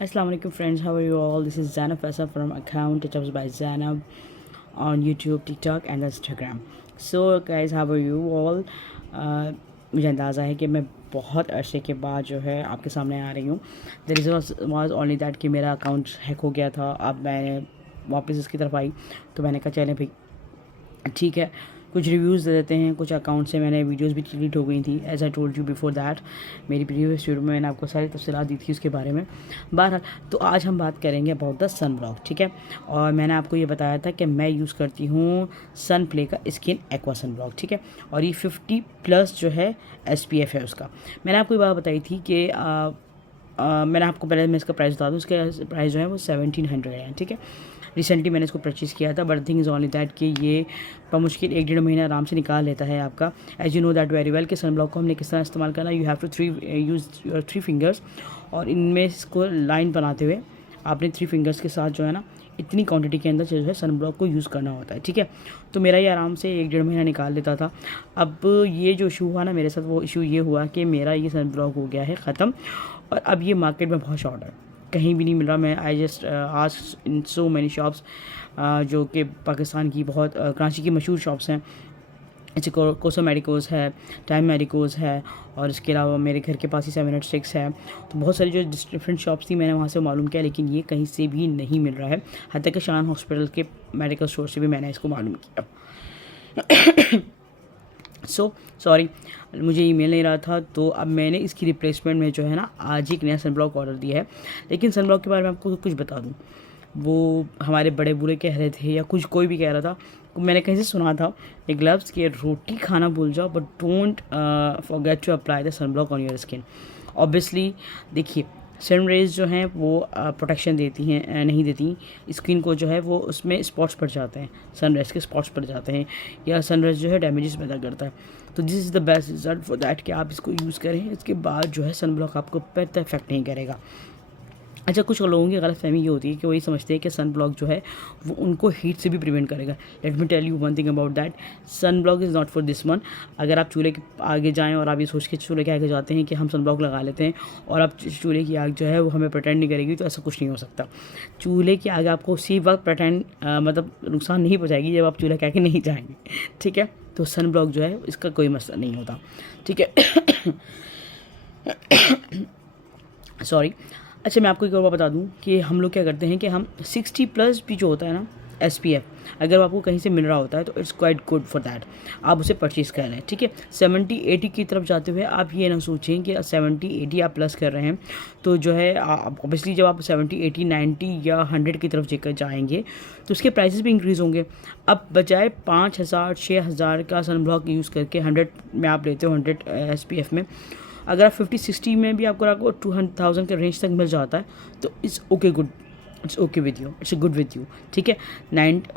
Assalamu alaikum friends, how are you all? This is Zainab Faisal from account Touch by Zainab on YouTube, TikTok and Instagram. So guys, how are you all? मुझे अंदाज़ा है कि मैं बहुत अरसे के बाद जो है आपके सामने आ रही हूँ. The reason was only that कि मेरा अकाउंट हैक हो गया था. अब मैंने वापस इसकी तरफ आई तो मैंने कहा चलें भाई ठीक है, कुछ रिव्यूज़ दे देते हैं. कुछ अकाउंट से मैंने वीडियोस भी डिलीट हो गई थी, as I told you before that. मेरी प्रीवियस वीडियो में मैंने आपको सारी तफसीलात दी थी उसके बारे में. बहरहाल तो आज हम बात करेंगे अबाउट द सन ब्लॉक. ठीक है, और मैंने आपको ये बताया था कि मैं यूज़ करती हूँ सन प्ले का स्किन एक्वा सन ब्लॉक. ठीक है, और ये 50+ जो है SPF है उसका. मैंने आपको ये बात बताई थी कि मैंने आपको पहले मैं इसका प्राइस बता दूँ. इसका प्राइस जो है वो 1700 है. ठीक है, रिसेंटली मैंने इसको परचेज़ किया था. But thing is only that कि ये मुश्किल 1-1.5 महीना आराम से निकाल लेता है आपका. As you know that very well कि सन ब्लॉक को हमने किस तरह इस्तेमाल करना. You have to use your 3 fingers, और इनमें इसको लाइन बनाते हुए आपने 3 फिंगर्स के साथ जो है ना इतनी क्वांटिटी के अंदर जो है सन ब्लॉक को यूज़ करना होता है. ठीक है, तो मेरा ये आराम से 1-1.5 महीना निकाल लेता था. अब ये जो इशू हुआ ना मेरे साथ, वो इशू ये हुआ कि मेरा ये सन ब्लॉक हो गया है ख़त्म, और अब ये मार्केट में बहुत शॉर्ट है, कहीं भी नहीं मिल रहा. मैं आई जस्ट आज इन सो मैनी शॉप्स जो कि पाकिस्तान की बहुत कराची की मशहूर शॉप्स हैं, जैसे कोसोमेडिकोज़ है, टाइम मेडिकोज़ है, और इसके अलावा मेरे घर के पास ही 786 है. तो बहुत सारी जो डिफरेंट शॉप्स थी मैंने वहाँ से मालूम किया, लेकिन ये कहीं से भी नहीं मिल रहा है. हत्ता कि शान हॉस्पिटल के मेडिकल स्टोर से भी मैंने इसको मालूम किया. सॉरी, मुझे ईमेल नहीं रहा था, तो अब मैंने इसकी रिप्लेसमेंट में जो है ना आज एक नया सन ब्लॉक ऑर्डर दिया है. लेकिन सन ब्लॉक के बारे में आपको कुछ बता दूँ, वो हमारे बड़े बूढ़े कह रहे थे या कुछ कोई भी कह रहा था, मैंने कहीं से सुना था ये ग्लव्स कि रोटी खाना भूल जाओ but don't forget to apply the sunblock on your skin. Obviously देखिए, सन रेज जो हैं वो प्रोटेक्शन देती हैं, नहीं देती स्किन को, जो है वो उसमें स्पॉट्स पड़ जाते हैं, सन रेज के स्पॉट्स पड़ जाते हैं, या सन रेज जो है डैमेजेस पैदा करता है. तो this is the best result for that कि आप इसको यूज़ करें. इसके बाद जो है सन ब्लॉक आपको पैर इफेक्ट नहीं करेगा. अच्छा, कुछ लोगों की गलतफहमी ये होती है कि वही समझते हैं कि सन ब्लॉक जो है वो उनको हीट से भी प्रिवेंट करेगा. Let me tell you one thing about that, sunblock is not for this one. अगर आप चूल्हे के आगे जाएं और आप ये सोच के चूल्हे के आगे जाते हैं कि हम सन ब्लॉक लगा लेते हैं और आप चूल्हे की आग जो है वो हमें प्रोटेक्ट नहीं करेगी, तो ऐसा कुछ नहीं हो सकता. चूल्हे की आग आपको उसी वक्त मतलब नुकसान नहीं पहुँचाएगी जब आप चूल्हे के आगे नहीं जाएंगे. ठीक है, तो सन ब्लॉक जो है इसका कोई मसला नहीं होता. ठीक है, सॉरी. अच्छा, मैं आपको एक और बात बता दूं कि हम लोग क्या करते हैं कि हम 60+ भी जो होता है ना SPF, अगर आपको कहीं से मिल रहा होता है तो it's quite good for that, आप उसे परचेज़ कर रहे हैं. ठीक है, 70-80 की तरफ जाते हुए आप ये ना सोचें कि 70-80 आप प्लस कर रहे हैं तो जो है ऑब्वियसली जब आप 70-80-90 या 100 की तरफ जेकर जाएंगे तो उसके प्राइसेस भी इंक्रीज़ होंगे. अब बजाय 5,000-6,000 का सन ब्लॉक यूज़ करके 100 में आप लेते हो 100 SPF में, अगर आप 50-60 में भी आपको 200,000 के रेंज तक मिल जाता है तो it's okay good, it's okay with you, it's good with you. ठीक है,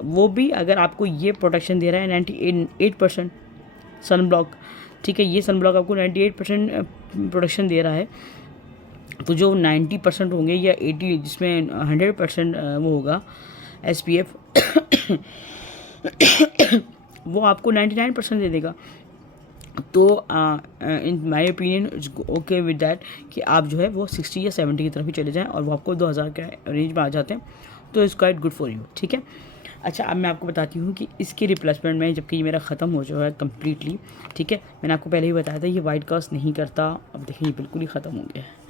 वो भी अगर आपको ये प्रोटेक्शन दे रहा है 98% सन ब्लॉक. ठीक है, ये सन ब्लॉक आपको 98% प्रोटेक्शन दे रहा है, तो जो 90% होंगे या 80 जिसमें 100% वो होगा SPF वो आपको 99% दे देगा. तो in my opinion it's okay with that कि आप जो है वो 60 या 70 की तरफ ही चले जाएं और वो आपको 2,000 के रेंज में आ जाते हैं, तो it's quite good for you. ठीक है, अच्छा, अब मैं आपको बताती हूँ कि इसकी रिप्लेसमेंट में जबकि ये मेरा ख़त्म हो जो है कम्प्लीटली. ठीक है, मैंने आपको पहले ही बताया था ये वाइट कास्ट नहीं करता. अब देखिए ये बिल्कुल ही ख़त्म हो गया है.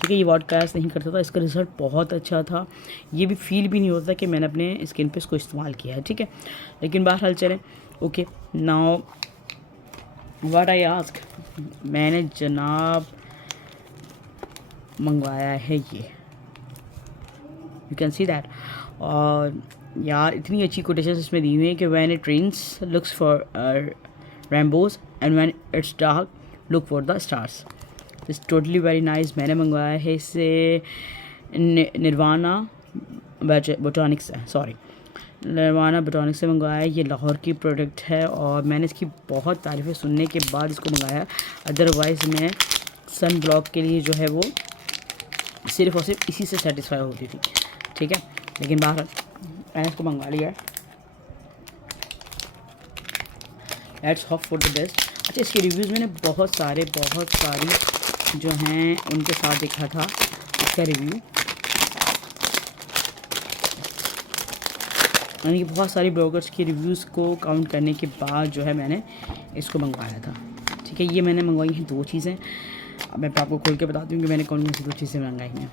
ठीक है, ये वाइट कास्ट नहीं करता था, इसका रिज़ल्ट बहुत अच्छा था. ये भी फील भी नहीं होता कि मैंने अपने स्किन पे इसको इस्तेमाल किया है. ठीक है, लेकिन बहरहाल चलें. Okay, now what I ask, मैंने जनाब मंगवाया है ये, यू कैन सी दैट. और यार इतनी अच्छी कोटेशन इसमें दी हुई है कि when it rains looks for rainbows and when it's dark look for the stars. It's totally very nice. मैंने मंगवाया है इससे निर्वाणा बोटॉनिक्स से, सॉरी निर्वाणा बोटॉनिक्स से मंगवाया है. ये लाहौर की प्रोडक्ट है और मैंने इसकी बहुत तारीफ़ें सुनने के बाद इसको मंगाया. अदरवाइज़ मैं सन ब्लॉक के लिए जो है वो सिर्फ़ और सिर्फ इसी से सेटिस्फाई होती थी. ठीक है, लेकिन बाहर मैंने इसको मंगवा लिया है. Let's hope for the best. अच्छा, अच्छा, इसके रिव्यूज़ मैंने बहुत सारी जो हैं उनके साथ देखा था इसका रिव्यू, यानी कि बहुत सारी ब्लॉगर्स के रिव्यूज़ को काउंट करने के बाद जो है मैंने इसको मंगवाया था। ठीक है, ये मैंने मंगवाई हैं 2 चीज़ें। अब मैं आपको खोल के बताती हूँ कि मैंने कौन कौन सी 2 चीज़ें मंगाई हैं।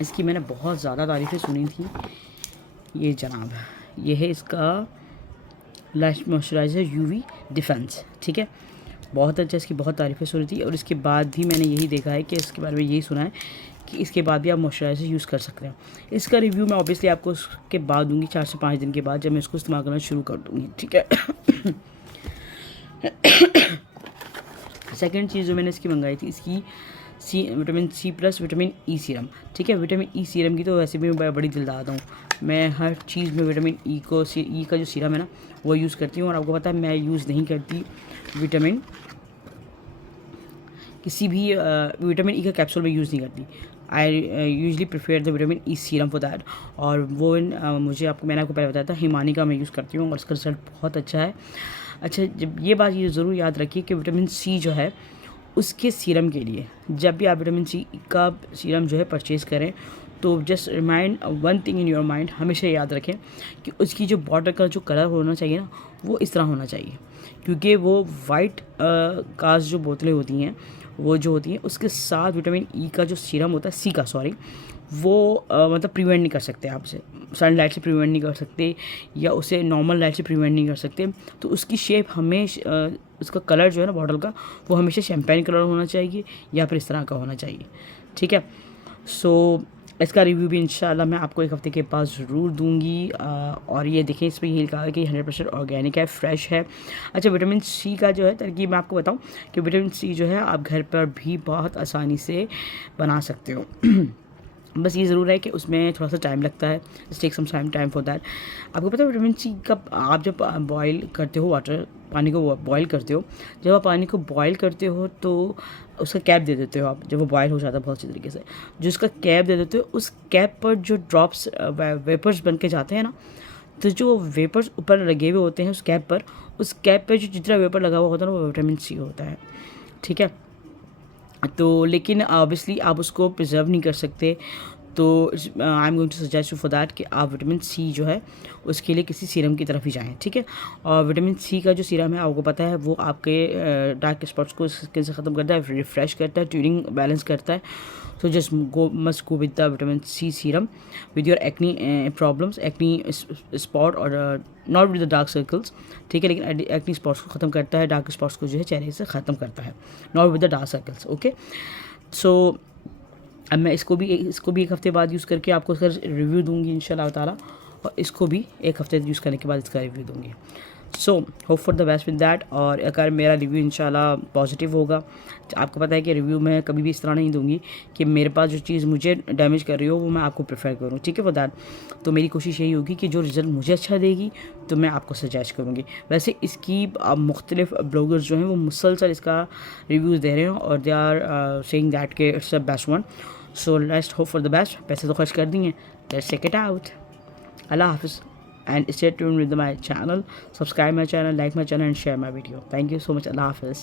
इसकी मैंने बहुत ज़्यादा तारीफ़ें सुनी थी। ये जनाब, ये है इसका लैश मॉइस्चराइज़र यूवी डिफेंस। ठीक है, बहुत अच्छा, इसकी बहुत तारीफ़ें सुनी थी और इसके बाद भी मैंने यही देखा है कि इसके बारे में यही सुना है कि इसके बाद भी आप मॉइस्चराइज़र यूज़ कर सकते हैं। इसका रिव्यू मैं ऑब्वियसली आपको उसके बाद दूंगी, 4 से 5 दिन के बाद, जब मैं इसको इस्तेमाल करना शुरू कर दूँगी। ठीक है। सेकेंड चीज़ जो मैंने इसकी मंगाई थी, इसकी vitamin C plus vitamin E serum. ठीक है, विटामिन ई सीरम की तो वैसे भी मैं बड़ी दिलदार हूँ, मैं हर चीज़ में विटामिन ई का जो सीरम है ना वो यूज़ करती हूँ। और आपको पता है मैं यूज़ नहीं करती विटामिन किसी भी विटामिन ई का कैप्सूल में यूज़ नहीं करती। I usually prefer the vitamin E serum for that. और वो मैंने आपको पहले बताया था, हिमानी का मैं यूज़ करती हूँ और उसका रिजल्ट बहुत अच्छा है। अच्छा, जब ये बात ये ज़रूर याद रखिए कि विटामिन सी जो है उसके सीरम के लिए, जब भी आप विटामिन सी का सीरम जो है परचेज़ करें तो just remind one thing in your mind, हमेशा याद रखें कि उसकी जो बॉटल का जो कलर होना चाहिए ना वो इस तरह होना चाहिए, क्योंकि वो वाइट कास्ट जो बोतलें होती हैं वो जो होती हैं उसके साथ विटामिन ई का जो सीरम होता है, सी का सॉरी, वो मतलब प्रिवेंट नहीं कर सकते आपसे, सनलाइट से प्रिवेंट नहीं कर सकते या उसे नॉर्मल लाइट से प्रिवेंट नहीं कर सकते। तो उसकी शेप हमेशा, उसका कलर जो है ना बॉटल का, वो हमेशा शैम्पेन कलर होना चाहिए या फिर इस तरह का होना चाहिए। ठीक है, सो इसका रिव्यू भी इंशाल्लाह मैं आपको 1 हफ़्ते के बाद ज़रूर दूंगी। और ये देखें, इस पर ये लिखा है कि 100% ऑर्गेनिक है, फ्रेश है। अच्छा, विटामिन सी का जो है तरकीब मैं आपको बताऊं कि विटामिन सी जो है आप घर पर भी बहुत आसानी से बना सकते हो। बस ये ज़रूर है कि उसमें थोड़ा सा टाइम लगता है, take some time for that. आपको पता है विटामिन सी का आप जब बॉयल करते हो पानी को बॉयल करते हो, जब आप पानी को बॉयल करते हो तो उसका कैप दे देते हो आप, जब वो बॉयल हो जाता है बहुत अच्छी तरीके से, जो उसका कैप दे देते हो, उस कैप पर जो ड्रॉप्स वेपर्स बन के जाते हैं ना, तो जो वेपर्स ऊपर लगे हुए होते हैं उस कैप पर जो जितना वेपर लगा हुआ होता है ना वो विटामिन सी होता है। ठीक है, तो लेकिन ऑब्वियसली आप उसको प्रिजर्व नहीं कर सकते, तो I am going to suggest you for that कि आप विटामिन सी जो है उसके लिए किसी सीरम की तरफ ही जाएं। ठीक है, और विटामिन सी का जो सीरम है आपको पता है वो आपके डार्क स्पॉट्स को स्किन से ख़त्म करता है, रिफ्रेश करता है, ट्यूनिंग बैलेंस करता है। So just must go with the vitamin C serum with your acne problems, acne spot or not with the dark circles. ठीक है, लेकिन acne spots को ख़त्म करता है, डार्क स्पॉट्स को जो है चेहरे से ख़त्म करता है, not with the dark circles. Okay, so अब मैं इसको भी 1 हफ़्ते बाद यूज़ करके आपको इसका रिव्यू दूंगी इंशाल्लाह ताला, और इसको भी 1 हफ़्ते यूज़ करने के बाद इसका रिव्यू दूंगी। So hope for the best with that. और अगर मेरा रिव्यू इंशाल्लाह पॉजिटिव होगा, आपको पता है कि रिव्यू मैं कभी भी इस तरह नहीं दूंगी कि मेरे पास जो चीज़ मुझे डैमेज कर रही हो वो मैं आपको प्रेफर करूँ। ठीक है, फॉर दैट तो मेरी कोशिश यही होगी कि जो रिज़ल्ट मुझे अच्छा देगी तो मैं आपको सजेस्ट करूँगी। वैसे इसकी मुख्तलिफ ब्लॉगर्स जो हैं वो मुसलसल इसका रिव्यूज़ दे रहे हैं और दे आर सेइंग दैट के it's the best one. So let's hope for the best. पैसे तो खर्च कर दिए, लेट्स चेक इट आउट। अल्लाह हाफ़िज़ and stay tuned with my channel, subscribe my channel, like my channel and share my video. Thank you so much. Allah Hafiz.